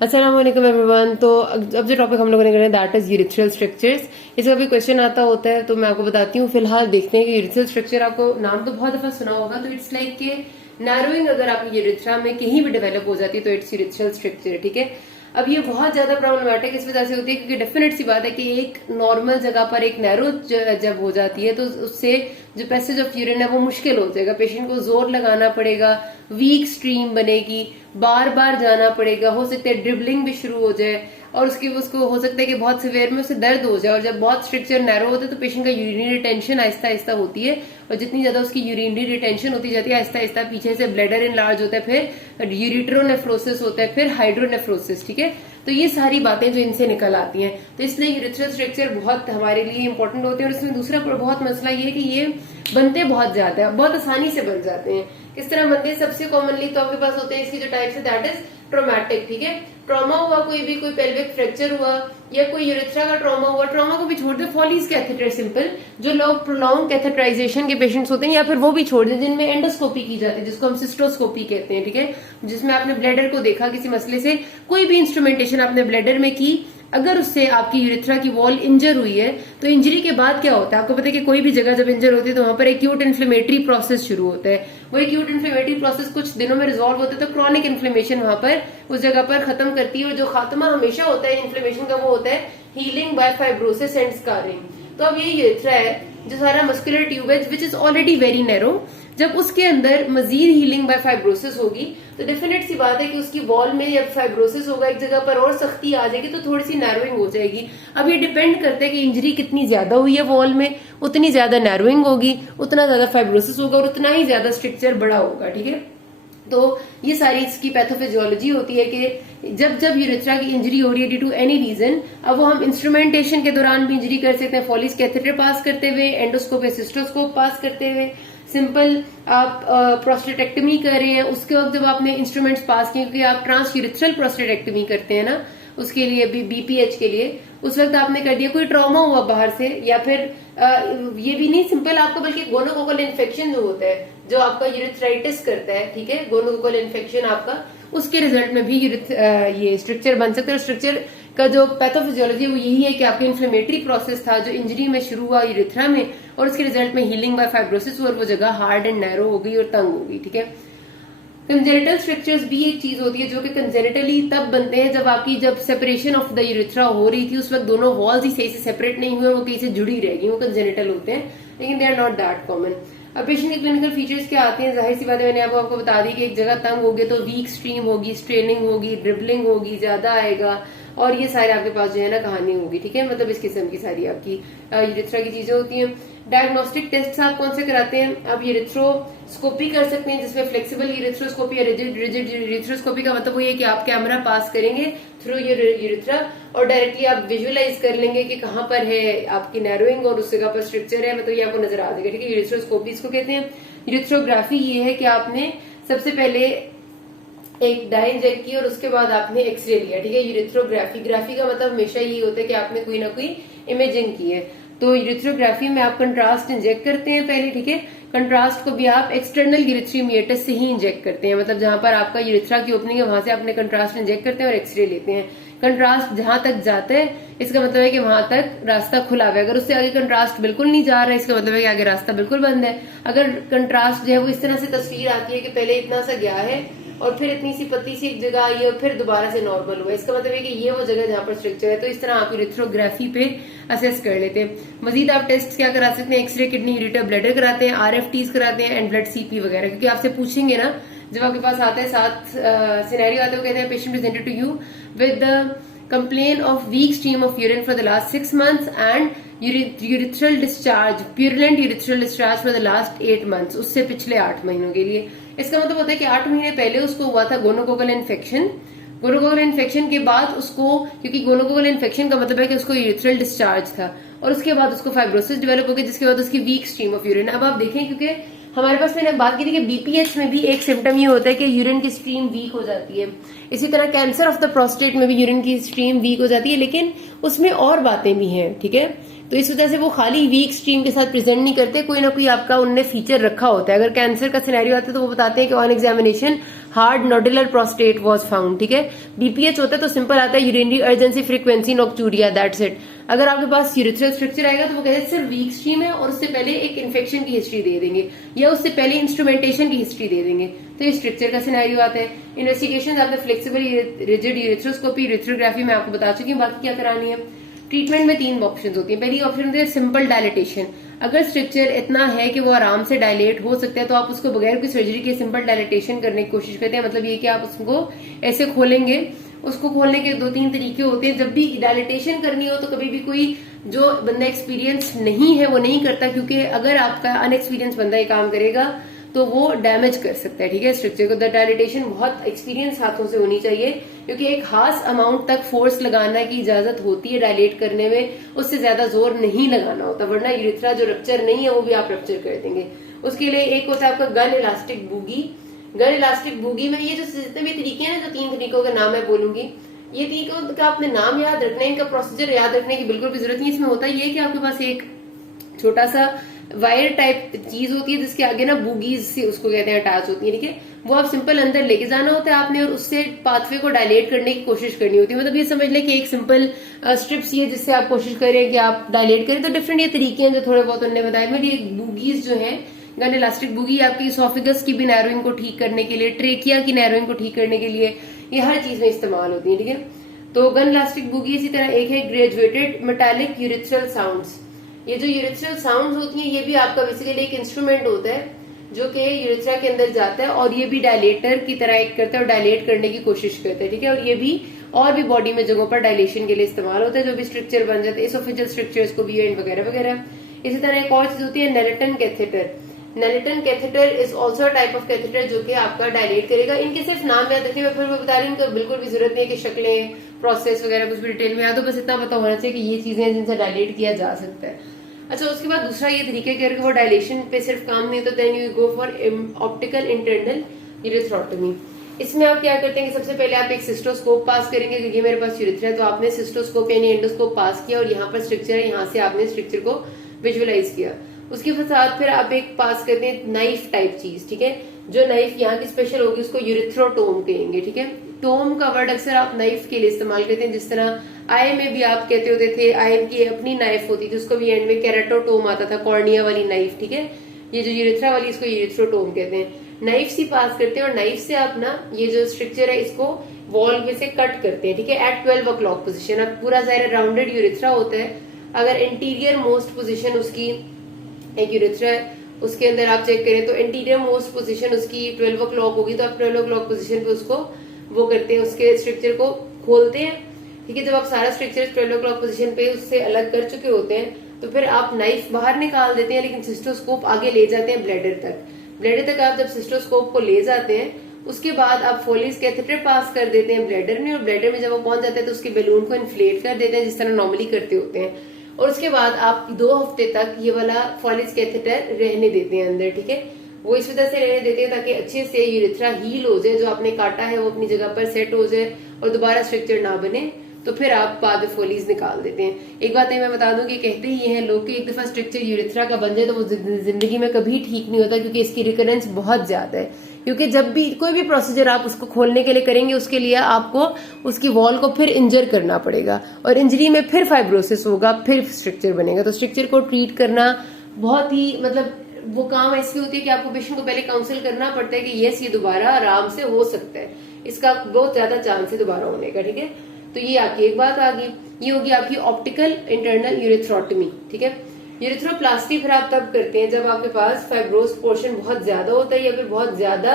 अस्सलाम वालेकुम एवरीवन। तो अब जो टॉपिक हम लोगों ने करें दैट इज यूरिथ्रल स्ट्रक्चर्स। इसका भी क्वेश्चन आता होता है तो मैं आपको बताती हूँ। फिलहाल देखते हैं कि यूरिथ्रल स्ट्रक्चर, आपको नाम तो बहुत दफा सुना होगा। तो इट्स लाइक के नैरोइंग अगर आपकी यूरिथ्रा में कहीं भी डेवलप हो जाती है तो इट्स यूरिथ्रल स्ट्रक्चर। ठीक है, अब ये बहुत ज्यादा प्रॉब्लमेटिक इस वजह से होती है क्योंकि डेफिनेट सी बात है कि एक नॉर्मल जगह पर एक नैरो जब हो जाती है तो उससे जो पैसेज ऑफ यूरिन है वो मुश्किल हो जाएगा। पेशेंट को जोर लगाना पड़ेगा, वीक स्ट्रीम बनेगी, बार बार जाना पड़ेगा, हो सकता है ड्रिबलिंग भी शुरू हो जाए और उसको हो सकता है कि बहुत सिवियर में उसे दर्द हो जाए। और जब बहुत स्ट्रक्चर नैरो होता है तो पेशेंट का यूरिनरी रिटेंशन आहिस्ता आहिस्ता होती है और जितनी ज्यादा उसकी यूरिनरी रिटेंशन होती जाती है आहिस्ता आहिस्ता पीछे से ब्लैडर इनलार्ज होता है, फिर यूरिट्रोनेफ्रोसिस होता है, फिर हाइड्रोनेफ्रोसिस। ठीक है, तो ये सारी बातें जो इनसे निकल आती हैं, तो इसलिए यूरिथ्रल स्ट्रक्चर बहुत हमारे लिए इंपॉर्टेंट होते हैं। और इसमें दूसरा बहुत मसला ये है कि ये बनते बहुत ज्यादा है, बहुत आसानी से बन जाते हैं। किस तरह बनते हैं? सबसे कॉमनली तो आपके पास होते हैं इसकी जो टाइप्स है दैट इज ट्रोमैटिक। ठीक है, ट्रॉमा हुआ, कोई पेल्विक फ्रैक्चर हुआ या कोई यूरिथ्रा का ट्रॉमा हुआ, ट्रॉमा को भी छोड़ दे, फॉलीज कैथेटर सिंपल, जो लोग प्रोलॉन्ग कैथेटराइजेशन के पेशेंट्स होते हैं, या फिर वो भी छोड़ दे जिनमें एंडोस्कोपी की जाती है जिसको हम सिस्टोस्कोपी कहते हैं। ठीक है, जिसमें आपने ब्लैडर को देखा किसी मसले से, कोई भी इंस्ट्रूमेंटेशन आपने ब्लैडर में की, अगर उससे आपकी यूरिथ्रा की वॉल इंजर हुई है तो इंजरी के बाद क्या होता है आपको पता है कि कोई भी जगह जब इंजर होती है तो वहां पर एक्यूट इन्फ्लेमेटरी प्रोसेस शुरू होता है। वो एक्यूट इन्फ्लेमेटरी प्रोसेस कुछ दिनों में रिजॉल्व होता है तो क्रॉनिक इन्फ्लेमेशन वहां पर उस जगह पर खत्म करती है। और जो खात्मा हमेशा होता है इन्फ्लेमेशन का वो होता है healing by fibrosis and scarring. तो अब ये यूरिथ्रा है जो सारा मस्कुलर ट्यूब है which is already very narrow, जब उसके अंदर मजीद हीलिंग बाय फाइब्रोसिस होगी तो डेफिनेट सी बात है कि उसकी वॉल में जब फाइब्रोसिस होगा एक जगह पर और सख्ती आ जाएगी तो थोड़ी सी नैरोइंग हो जाएगी। अब ये डिपेंड करता है कि इंजरी कितनी ज्यादा हुई है वॉल में, उतनी ज्यादा नैरोइंग होगी, उतना ज्यादा फाइब्रोसिस होगा और उतना ही ज्यादा स्ट्रक्चर बड़ा होगा। ठीक है, तो ये सारी इसकी पैथोफिजियोलॉजी होती है कि जब जब यूरिथ्रा की इंजरी हो रही है ड्यू टू एनी रीजन, अब वो हम इंस्ट्रूमेंटेशन के दौरान भी इंजरी कर सकते हैं, फॉलिस कैथेटर पास करते हुए, एंडोस्कोप या सिस्टोस्कोप पास करते हुए, सिंपल आप प्रोस्टेटेक्टमी कर रहे हैं उसके वक्त जब आपने इंस्ट्रूमेंट्स पास किए, क्योंकि आप ट्रांस यूरिथ्रल प्रोस्टेटेक्टमी करते हैं ना उसके लिए भी बीपीएच के लिए, उस वक्त आपने कर दिया, कोई ट्रॉमा हुआ बाहर से या फिर ये भी नहीं सिंपल आपको बल्कि गोनोकोकल इन्फेक्शन जो होता है जो आपका यूरिथ्राइटिस करता है, ठीक है, गोनोकोकल इन्फेक्शन आपका, उसके रिजल्ट में भी ये स्ट्रक्चर बन सकता है। स्ट्रक्चर का जो पैथोफिजियोलॉजी वो यही है कि आपका इन्फ्लेमेटरी प्रोसेस था जो इंजरी में शुरू हुआ यूरिथ्रा में और उसके रिजल्ट में हीलिंग बाय फाइब्रोसिस और वो जगह हार्ड एंड नैरो हो गई और तंग हो गई। ठीक है, कंजेनिटल स्ट्रक्चर्स भी एक चीज होती है जो कि कंजेनिटली तब बनते हैं जब सेपरेशन ऑफ द यूरिथ्रा हो रही थी उस वक्त दोनों वॉल्स ही सही से सेपरेट नहीं हुए, वो कहीं से जुड़ी रहेगी, वो कंजेनिटल होते हैं, लेकिन they are not that common. अब पेशेंट के क्लिनिकल फीचर्स क्या आते हैं? जाहिर सी बात है, मैंने आपको बता दी कि एक जगह तंग होगी तो वीक स्ट्रीम होगी, स्ट्रेनिंग होगी, ड्रिबलिंग होगी, ज्यादा आएगा और ये सारे आपके पास जो है ना कहानी होगी। ठीक है, मतलब इस किस्म की सारी आपकी यूरिथ्रा की चीजें होती हैं। डायग्नोस्टिक टेस्ट आप कौन से कराते हैं? आप यूरिथ्रोस्कोपी कर सकते हैं जिसमें फ्लेक्सिबल यूरिथ्रोस्कोपी या रिजिड यूरिथ्रोस्कोपी का मतलब वो ये कि आप कैमरा पास करेंगे थ्रू यूरिथ्रा और डायरेक्टली आप विजुअलाइज कर लेंगे कि कहाँ पर है आपकी नैरोइंग और उस जगह पर स्ट्रक्चर है, मतलब ये आपको नजर आ जाएगा। ठीक है, यूरिथ्रोस्कोपी इसको कहते हैं। यूरिथ्रोग्राफी ये है कि आपने सबसे पहले एक डाई इंजेक्ट की और उसके बाद आपने एक्सरे लिया। ठीक है, यूरिथ्रोग्राफी का मतलब हमेशा ये होता है कि आपने कोई ना कोई इमेजिंग की है। तो यूरिथ्रोग्राफी में आप कंट्रास्ट इंजेक्ट करते हैं पहले। ठीक है, कंट्रास्ट को भी आप एक्सटर्नल यूरिथ्रीमिएटस से ही इंजेक्ट करते हैं, मतलब जहां पर आपका यूरिथ्रा की ओपनिंग है वहां से आपने कंट्रास्ट इंजेक्ट करते हैं और एक्सरे लेते हैं। कंट्रास्ट जहां तक जाता है इसका मतलब है कि वहां तक रास्ता खुला हुआ है, अगर उससे आगे कंट्रास्ट बिल्कुल नहीं जा रहा है इसका मतलब है कि आगे रास्ता बिल्कुल बंद है। अगर कंट्रास्ट जो है वो इस तरह से तस्वीर आती है कि पहले इतना सा गया है और फिर इतनी सी पतली सी एक जगह आई है और फिर दोबारा से नॉर्मल हुआ, इसका मतलब है कि ये वो जगह जहां पर स्ट्रक्चर है। तो इस तरह आप यूरिथ्रोग्राफी पे असेस कर लेते हैं। मजीद आप टेस्ट क्या करा सकते हैं? एक्सरे, किडनी, यूरेटर, ब्लैडर कराते हैं, आरएफटीज कराते हैं एंड ब्लड सीपी वगैरह, क्योंकि आपसे पूछेंगे ना जब आपके पास आता है 7 सिनेरियो आते हैं, वो कहते हैं patient presented to you with the complaint of weak stream of urine for the last 6 months and urethral discharge, purulent urethral discharge for the last 8 months, उससे पिछले 8 महीनों के लिए। इसका मतलब होता है कि 8 महीने पहले उसको हुआ था गोनोकोकल इन्फेक्शन, गोनोकोकल इन्फेक्शन के बाद उसको, क्योंकि गोनोकोकल इन्फेक्शन का मतलब है कि उसको यूरिथ्रल डिस्चार्ज था और उसके बाद उसको फाइब्रोसिस डेवलप हो गया जिसके बाद उसकी वीक स्ट्रीम ऑफ यूरिन। अब आप देखें क्योंकि हमारे पास मैंने बात की थी कि बीपीएच में भी एक सिम्टम ये होता है कि यूरिन की स्ट्रीम वीक हो जाती है, इसी तरह कैंसर ऑफ द प्रोस्टेट में भी यूरिन की स्ट्रीम वीक हो जाती है, लेकिन उसमें और बातें भी हैं। ठीक है, तो इस वजह से वो खाली वीक स्ट्रीम के साथ प्रेजेंट नहीं करते, कोई ना कोई आपका उनने फीचर रखा होता है। अगर कैंसर का सिनेरियो आता है तो वो बताते हैं कि on examination hard nodular prostate was found, ठीक है। बीपीएच होता है तो सिंपल आता है urinary urgency frequency nocturia, that's it. अगर आपके पास यूरिथ्रल स्ट्रक्चर आएगा तो वो कहते हैं सिर्फ वीक स्ट्रीम है और उससे पहले एक इन्फेक्शन की हिस्ट्री दे देंगे या उससे पहले इंस्ट्रूमेंटेशन की हिस्ट्री दे देंगे, तो ये स्ट्रक्चर का सिनेरियो आता है। इन्वेस्टिगेशन आपने फ्लेक्सिबल रिजिड यूरिथ्रोस्कोपी, यूरिथ्रोग्राफी में आपको बता चुकी हूँ, बाकी क्या करानी है। ट्रीटमेंट में 3 ऑप्शन होती है। पहली ऑप्शन होती है सिंपल डायलिटेशन। अगर स्ट्रक्चर इतना है कि वो आराम से डायलेट हो सकता है तो आप उसको बगैर कोई सर्जरी के सिंपल डायलिटेशन करने की कोशिश करते हैं। मतलब ये कि आप उसको ऐसे खोलेंगे, उसको खोलने के 2-3 तरीके होते हैं। जब भी डायलिटेशन करनी हो तो कभी भी कोई जो बंदा एक्सपीरियंस नहीं है वो नहीं करता, क्योंकि अगर आपका अनएक्सपीरियंस बंदा ये काम करेगा तो वो डैमेज कर सकता है, ठीक है, स्ट्रक्चर को। द डायलिटेशन बहुत एक्सपीरियंस हाथों से होनी चाहिए, क्योंकि एक खास अमाउंट तक फोर्स लगाना की इजाजत होती है डायलेट करने में, उससे ज्यादा जोर नहीं लगाना होता, वरना यूरिथ्रा जो रप्चर नहीं है वो भी आप रप्चर कर देंगे। उसके लिए एक होता है आपका gun elastic boogie. Gun elastic boogie में ये जो जितने भी तरीके हैं ना, जो 3 तरीकों का नाम मैं बोलूंगी, ये तरीकों का आपने नाम याद रखना है, इनका प्रोसीजर याद रखने की बिल्कुल भी जरूरत नहीं। इसमें होता ये कि आपके पास एक छोटा सा वायर टाइप चीज होती है जिसके आगे ना बूगीज से उसको कहते हैं अटैच होती है, ठीक है। वो आप सिंपल अंदर लेके जाना होता है आपने और उससे पाथवे को डायलेट करने की कोशिश करनी होती है। मतलब ये समझ लें कि एक सिंपल स्ट्रिप्स ये जिससे आप कोशिश करें कि आप डायलेट करें। तो डिफरेंट ये तरीके हैं जो थोड़े बहुत उन्होंने बताए। मेरी एक बूगीज जो है गन इलास्टिक बूगी, आपकी इसोफेगस की भी नैरोइंग को ठीक करने के लिए, ट्रेकिया की नैरोइंग को ठीक करने के लिए, ये हर चीज में इस्तेमाल होती है, ठीक है। तो गन इलास्टिक बूगी। इसी तरह एक है ग्रेजुएटेड मेटालिक यूरिथ्रल साउंड्स। ये जो यूरिथ्रल साउंड्स होती हैं ये भी आपका बेसिकली एक इंस्ट्रूमेंट होता है जो कि यूरिथ्रा के अंदर जाता है और ये भी डायलेटर की तरह एक करता है और डायलेट करने की कोशिश करता है, ठीक है। और ये भी और भी बॉडी में जगहों पर डायलेशन के लिए इस्तेमाल होता है, जो भी स्ट्रक्चर बन जाते हैं, एसोफेजियल स्ट्रक्चर्स को भी एंड वगैरह वगैरह। इसी तरह एक और चीज होती है Nelaton catheter. Nelaton catheter is also type of catheter जो कि आपका डायलेट करेगा। इनके सिर्फ नाम याद रखिए, मैं फिर बता रही हूँ, बिल्कुल भी जरूरत नहीं है कि शक्लें, प्रोसेस वगैरह कुछ भी डिटेल में याद हो, बस इतना पता होना चाहिए कि ये चीजें हैं जिनसे डायलेट किया जा सकता है। अच्छा, उसके बाद दूसरा ये तरीका कि अगर वो डायलेशन पे सिर्फ काम नहीं तो then you go for optical internal urethrotomy. इसमें आप क्या करते हैं कि सबसे पहले आप एक सिस्टोस्कोप पास करेंगे, क्योंकि मेरे पास यूरिथ्रा है तो आपने सिस्टोस्कोप यानी एंडोस्कोप पास किया और यहाँ पर स्ट्रक्चर है, यहाँ से आपने स्ट्रक्चर को विजुअलाइज किया। उसके साथ फिर आप एक पास करते हैं नाइफ टाइप चीज, ठीक है। जो नाइफ यहाँ की स्पेशल होगी उसको यूरिथ्रोटोम कहेंगे, ठीक है। टोम का वर्ड अक्सर आप नाइफ के लिए इस्तेमाल करते हैं, जिस तरह आई में भी आप कहते होते थे, आई की अपनी नाइफ होती थी, उसको भी एंड में कैरेटोटोम आता था, कॉर्निया वाली नाइफ, ठीक है। ये जो यूरिथ्रा वाली इसको यूरिथ्रोटोम कहते हैं। नाइफ से पास करते हैं और नाइफ से आप ना ये जो स्ट्रक्चर है इसको वॉल में से कट करते हैं, ठीक है, एट 12 o'clock पोजिशन। अब पूरा जाहिर राउंडेड यूरिथ्रा होता है, अगर इंटीरियर मोस्ट पोजिशन उसकी एक यूरिथ्रा है उसके अंदर आप चेक करें तो इंटीरियर मोस्ट पोजीशन उसकी 12 o'clock होगी, तो आप 12 o'clock पोजीशन पे उसको वो करते हैं, उसके स्ट्रक्चर को खोलते हैं, ठीक है। जब आप सारा स्ट्रक्चर 12 o'clock पोजीशन पे उससे अलग कर चुके होते हैं तो फिर आप नाइफ बाहर निकाल देते हैं, लेकिन सिस्टोस्कोप आगे ले जाते हैं ब्लैडर तक। ब्लैडर तक आप जब सिस्टोस्कोप को ले जाते हैं उसके बाद आप फोलिस कैथेटर पास कर देते हैं ब्लैडर में, और ब्लैडर में जब वो पहुंच जाते हैं तो उसके बैलून को इन्फ्लेट कर देते हैं जिस तरह नॉर्मली करते होते हैं, और उसके बाद आप 2 हफ्ते तक ये वाला फॉलिस कैथेटर रहने देते हैं अंदर, ठीक है। वो इस वजह से रहने देते हैं ताकि अच्छे से यूरिथ्रा हील हो जाए, जो आपने काटा है वो अपनी जगह पर सेट हो जाए और दोबारा स्ट्रक्चर ना बने, तो फिर आप बाद में फोलीज निकाल देते हैं। एक बात मैं बता दूं कि कहते ही हैं लोग कि एक दफा स्ट्रक्चर यूरिथ्रा का बन जाए तो वो जिंदगी में कभी ठीक नहीं होता, क्योंकि इसकी रिकरेंस बहुत ज्यादा है। क्योंकि जब भी कोई भी प्रोसीजर आप उसको खोलने के लिए करेंगे उसके लिए आपको उसकी वॉल को फिर इंजर करना पड़ेगा, और इंजरी में फिर फाइब्रोसिस होगा, फिर स्ट्रक्चर बनेगा। तो स्ट्रक्चर को ट्रीट करना बहुत ही मतलब वो काम ऐसी होती है कि आपको पेशेंट को पहले काउंसिल करना पड़ता है कि यस ये दोबारा आराम से हो सकता है, इसका बहुत ज्यादा चांस है दोबारा होने का, ठीक है। तो ये आपकी एक बात आ गई, ये होगी आपकी ऑप्टिकल इंटरनल यूरिथ्रोटमी, ठीक है। यूरिथ्रोप्लास्टी फिर आप तब करते हैं जब आपके पास फाइब्रोस पोर्शन बहुत ज्यादा होता है या फिर बहुत ज्यादा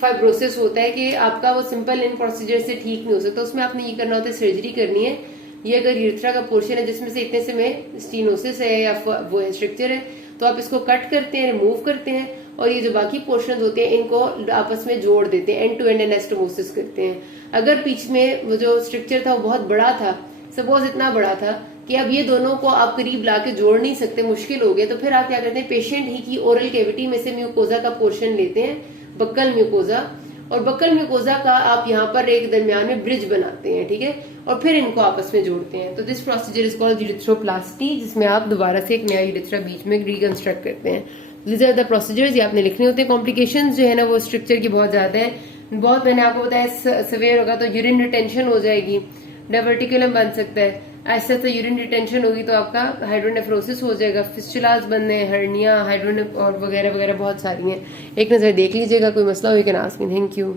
फाइब्रोसिस होता है कि आपका वो सिंपल इन प्रोसीजर से ठीक नहीं हो सकता, उसमें आपने ये करना होता है, सर्जरी करनी है। ये अगर यूरिथ्रा का पोर्शन है जिसमें से इतने से में स्टीनोसिस है या वो स्ट्रक्चर है तो आप इसको कट करते हैं, रिमूव करते हैं, और ये जो बाकी पोर्शन होते हैं इनको आपस में जोड़ देते हैं, एंड टू एंड एनास्टोमोसिस करते हैं। अगर बीच में वो जो स्ट्रक्चर था वो बहुत बड़ा था, सपोज इतना बड़ा था कि अब ये दोनों को आप करीब लाके जोड़ नहीं सकते, मुश्किल हो गए, तो फिर आप क्या करते हैं, पेशेंट ही की ओरल कैविटी में से म्यूकोजा का पोर्शन लेते हैं, बक्कल म्यूकोजा, और बक्कल म्यूकोजा का आप यहाँ पर एक दरमियान में ब्रिज बनाते हैं, ठीक है, और फिर इनको आपस में जोड़ते हैं। तो दिस प्रोसीजर इज कॉल्ड यूरिथ्रोप्लास्टी, जिसमें आप दोबारा से एक नया यूरिथ्रा बीच में रिकंस्ट्रक्ट करते हैं। दिस आर द प्रोसीजर्स, ये आपने लिखने होते हैं। कॉम्प्लिकेशंस जो है ना वो स्ट्रक्चर की बहुत ज्यादा है, बहुत मैंने आपको बताया सवेयर होगा तो यूरिन रिटेंशन हो जाएगी, डायवर्टिकुलम बन सकता है, ऐसे तो यूरिन रिटेंशन होगी तो आपका हाइड्रोनेफ्रोसिस हो जाएगा, फिस्टुलास बनने, हर्निया, हाइड्रोने और वगैरह वगैरह बहुत सारी हैं। एक नजर देख लीजिएगा, कोई मसला हो you can ask me. Thank you.